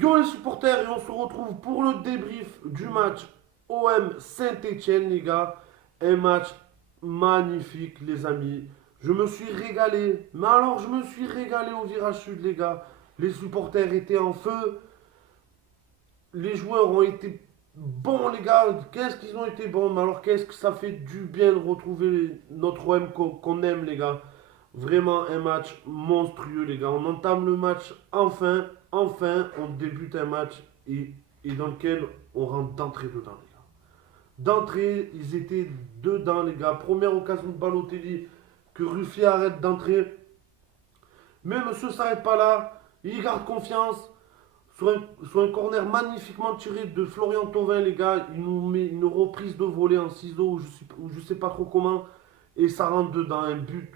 Yo les supporters, et on se retrouve pour le débrief du match OM Saint-Etienne, les gars. Un match magnifique, les amis. Je me suis régalé. Mais alors, je me suis régalé au virage sud, les gars. Les supporters étaient en feu. Les joueurs ont été bons, les gars. Qu'est-ce qu'ils ont été bons. Mais alors, qu'est-ce que ça fait du bien de retrouver notre OM qu'on aime, les gars. Vraiment un match monstrueux, les gars. On entame le match enfin. Enfin, on débute un match et dans lequel on rentre d'entrée dedans, les gars. D'entrée, ils étaient dedans, les gars. Première occasion de Balotelli que Ruffier arrête d'entrer. Mais monsieur ne s'arrête pas là. Il garde confiance. Sur un corner magnifiquement tiré de Florian Thauvin, les gars, il nous met une reprise de volée en ciseaux ou je sais pas trop comment. Et ça rentre dedans. Un but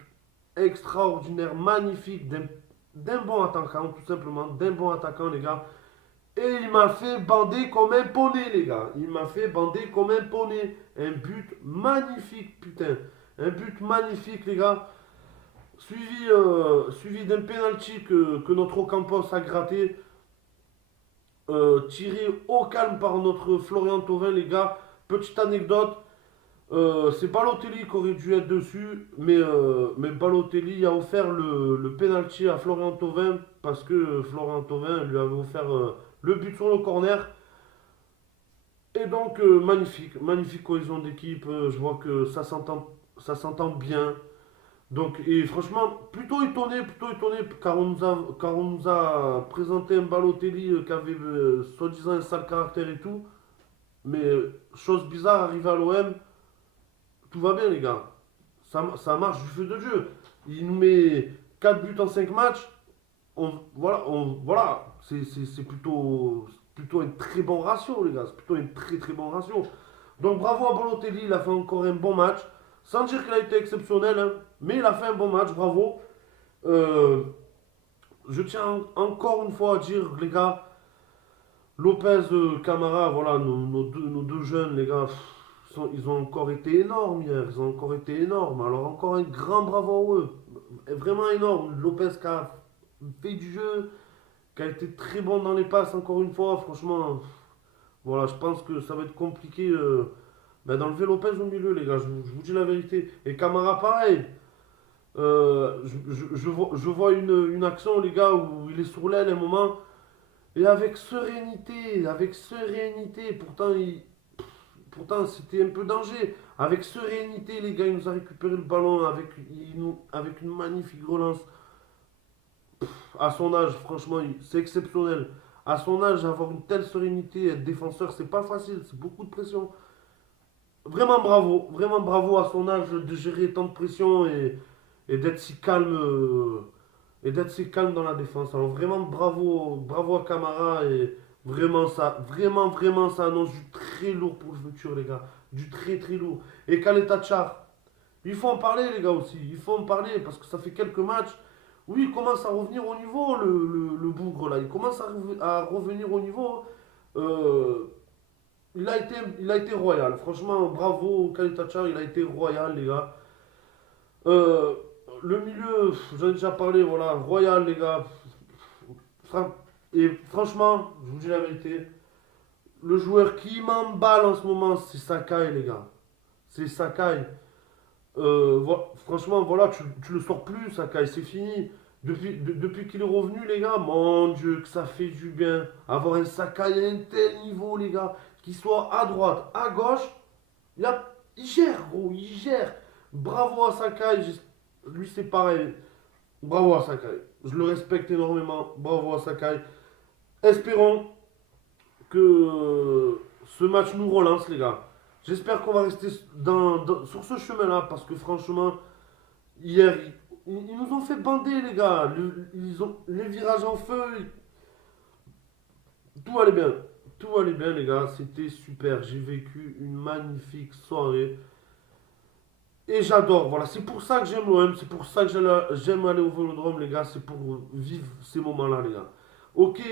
extraordinaire, magnifique d'un bon attaquant, tout simplement. D'un bon attaquant, les gars. Et il m'a fait bander comme un poney, les gars. Il m'a fait bander comme un poney. Un but magnifique, putain. Un but magnifique, les gars. Suivi d'un penalty que notre Ocampos a gratté. Tiré au calme par notre Florian Thauvin, les gars. Petite anecdote. C'est Balotelli qui aurait dû être dessus, mais Balotelli a offert le penalty à Florian Thauvin parce que Florian Thauvin lui avait offert le but sur le corner. Et donc, magnifique, magnifique cohésion d'équipe. Je vois que ça s'entend bien. Donc, et franchement, plutôt étonné, car on nous a présenté un Balotelli qui avait soi-disant un sale caractère et tout. Mais chose bizarre, arrivé à l'OM, tout va bien, les gars. Ça marche du feu de Dieu. Il nous met 4 buts en 5 matchs. Voilà, c'est plutôt un très bon ratio, les gars. C'est plutôt un très très bon ratio. Donc bravo à Balotelli, il a fait encore un bon match. Sans dire qu'il a été exceptionnel, hein, mais il a fait un bon match, bravo. Euh, je tiens encore une fois à dire, les gars, Lopez, Camara, voilà, nos deux jeunes, les gars, ils ont encore été énormes hier. Ils ont encore été énormes. Alors encore un grand bravo à eux. Vraiment énorme. Lopez qui a fait du jeu, qui a été très bon dans les passes, encore une fois. Franchement, voilà, je pense que ça va être compliqué d'enlever Lopez au milieu, les gars. Je vous dis la vérité. Et Camara, pareil. Je vois une action, les gars, où il est sur l'aile à un moment. Et avec sérénité, pourtant c'était un peu danger. Avec sérénité, les gars, il nous a récupéré le ballon avec une magnifique relance. À son âge, franchement, c'est exceptionnel. À son âge, avoir une telle sérénité, être défenseur, c'est pas facile, c'est beaucoup de pression. Vraiment bravo à son âge de gérer tant de pression et d'être si calme. Et d'être si calme dans la défense. Alors vraiment bravo à Camara et vraiment ça annonce du très lourd pour le futur les gars, du très très lourd. Et Kaleta Tchar, il faut en parler les gars aussi, il faut en parler parce que ça fait quelques matchs. Oui, il commence à revenir au niveau le bougre là, il commence à revenir au niveau. Euh, il a été royal, franchement bravo Kaleta Tchar, il a été royal les gars. Euh, le milieu, j'en ai déjà parlé, voilà, Royal, les gars. Et franchement, je vous dis la vérité, le joueur qui m'emballe en ce moment, c'est Sakai, les gars. C'est Sakai. Franchement, voilà, tu le sors plus, Sakai, c'est fini. Depuis qu'il est revenu, les gars, mon Dieu, que ça fait du bien. Avoir un Sakai à un tel niveau, les gars, qu'il soit à droite, à gauche, il gère, gros, il gère. Bravo à Sakai, lui c'est pareil. Bravo à Sakai. Je le respecte énormément. Bravo à Sakai. Espérons que ce match nous relance, les gars. J'espère qu'on va rester sur ce chemin-là parce que franchement, hier, ils nous ont fait bander, les gars. Ils ont les virages en feu. Tout allait bien. Tout allait bien, les gars. C'était super. J'ai vécu une magnifique soirée. Et j'adore, voilà, c'est pour ça que j'aime l'OM, c'est pour ça que j'aime aller au Vélodrome, les gars, c'est pour vivre ces moments-là, les gars. Ok,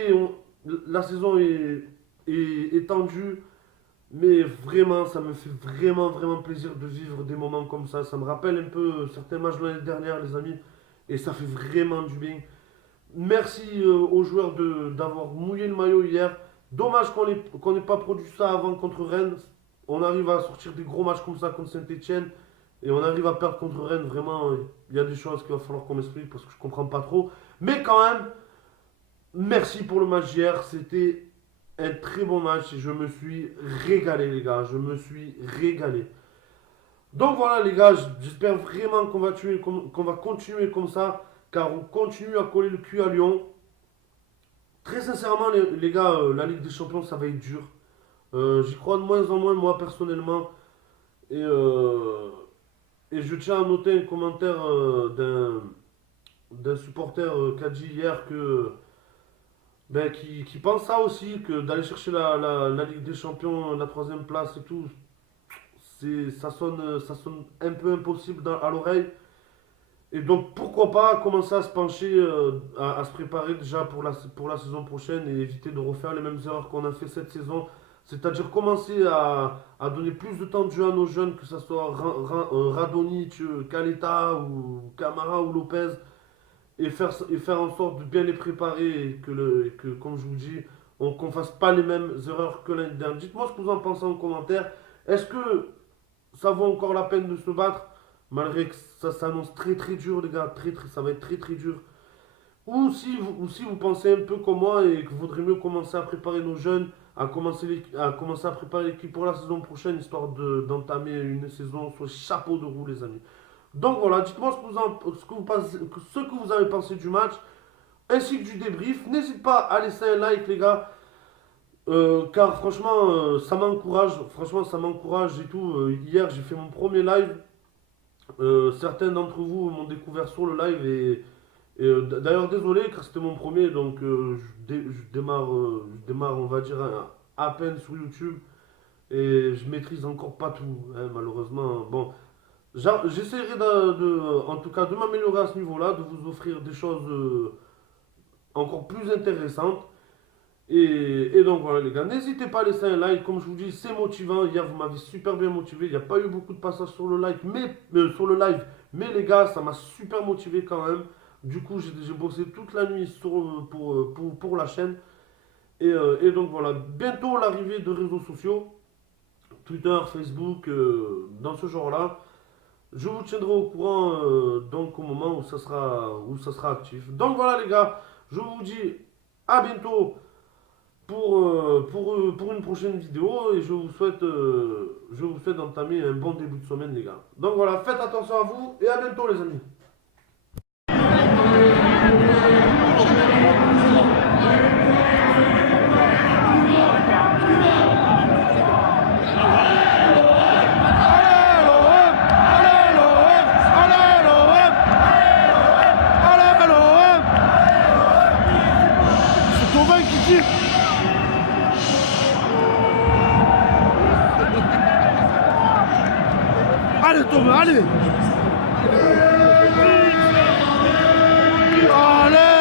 la saison est tendue, mais vraiment, ça me fait vraiment plaisir de vivre des moments comme ça. Ça me rappelle un peu certains matchs de l'année dernière, les amis, et ça fait vraiment du bien. merci aux joueurs d'avoir mouillé le maillot hier. Dommage qu'on n'ait pas produit ça avant contre Rennes. On arrive à sortir des gros matchs comme ça contre Saint-Etienne. Et on arrive à perdre contre Rennes. Vraiment, il y a des choses qu'il va falloir qu'on m'explique parce que je comprends pas trop. Mais quand même, merci pour le match d'hier. C'était un très bon match et je me suis régalé, les gars. Je me suis régalé. Donc voilà, les gars, j'espère vraiment qu'on va continuer comme ça. Car on continue à coller le cul à Lyon. Très sincèrement, les gars, la Ligue des Champions, ça va être dur. J'y crois de moins en moins, moi, personnellement. Et, euh, et je tiens à noter un commentaire d'un supporter qui a dit hier qui pense ça aussi, que d'aller chercher la Ligue des Champions, la troisième place et tout, ça sonne un peu impossible à l'oreille. Et donc pourquoi pas commencer à se pencher, à se préparer déjà pour la saison prochaine et éviter de refaire les mêmes erreurs qu'on a fait cette saison. C'est-à-dire commencer à donner plus de temps de jeu à nos jeunes, que ce soit Radonjic, Caleta ou Camara ou Lopez, et faire en sorte de bien les préparer et que comme je vous dis, qu'on ne fasse pas les mêmes erreurs que l'année dernière. Dites-moi ce que vous en pensez en commentaire. Est-ce que ça vaut encore la peine de se battre? Malgré que ça s'annonce très très dur, les gars, ça va être très très dur. Ou si vous pensez un peu comme moi et que vaudrait mieux commencer à préparer nos jeunes, à commencer à préparer l'équipe pour la saison prochaine, histoire d'entamer une saison sur chapeau de roue, les amis. Donc voilà, dites-moi ce que vous avez pensé du match, ainsi que du débrief. N'hésitez pas à laisser un like, les gars. Car franchement, ça m'encourage. Franchement, ça m'encourage et tout. Hier, j'ai fait mon premier live. Certains d'entre vous m'ont découvert sur le live d'ailleurs désolé car c'était mon premier donc je démarre on va dire à peine sur YouTube et je maîtrise encore pas tout hein, malheureusement. Bon, j'essaierai en tout cas de m'améliorer à ce niveau-là, de vous offrir des choses encore plus intéressantes. Et donc voilà les gars, n'hésitez pas à laisser un like, comme je vous dis, c'est motivant. Hier vous m'avez super bien motivé, il n'y a pas eu beaucoup de passages sur le like, sur le live, mais les gars, ça m'a super motivé quand même. Du coup, j'ai bossé toute la nuit pour la chaîne. Et donc voilà, bientôt l'arrivée de réseaux sociaux, Twitter, Facebook, dans ce genre-là. Je vous tiendrai au courant donc au moment où ça sera actif. Donc voilà les gars, je vous dis à bientôt pour une prochaine vidéo et je vous souhaite d'entamer un bon début de semaine les gars. Donc voilà, faites attention à vous et à bientôt les amis. Allez Thomas, allez! Allez!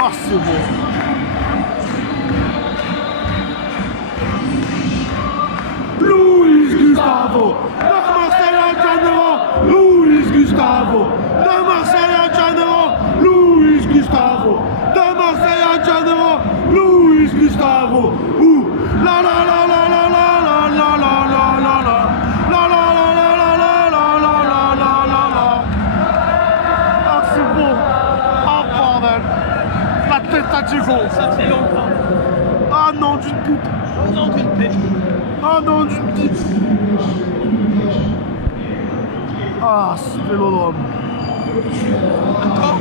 Ah, c'est bon. Luis Gustavo, de Marseille à Janeiro, Luis Gustavo, de Marseille à Janeiro, Luis Gustavo, de Marseille à Janeiro, Luis Gustavo. Ouh, la la la la la la la la la la la. Ça fait longtemps. Ah non, d'une pipe. Non, d'une pipe. Ah non, d'une pipe. Ah, ce vélodrome. Encore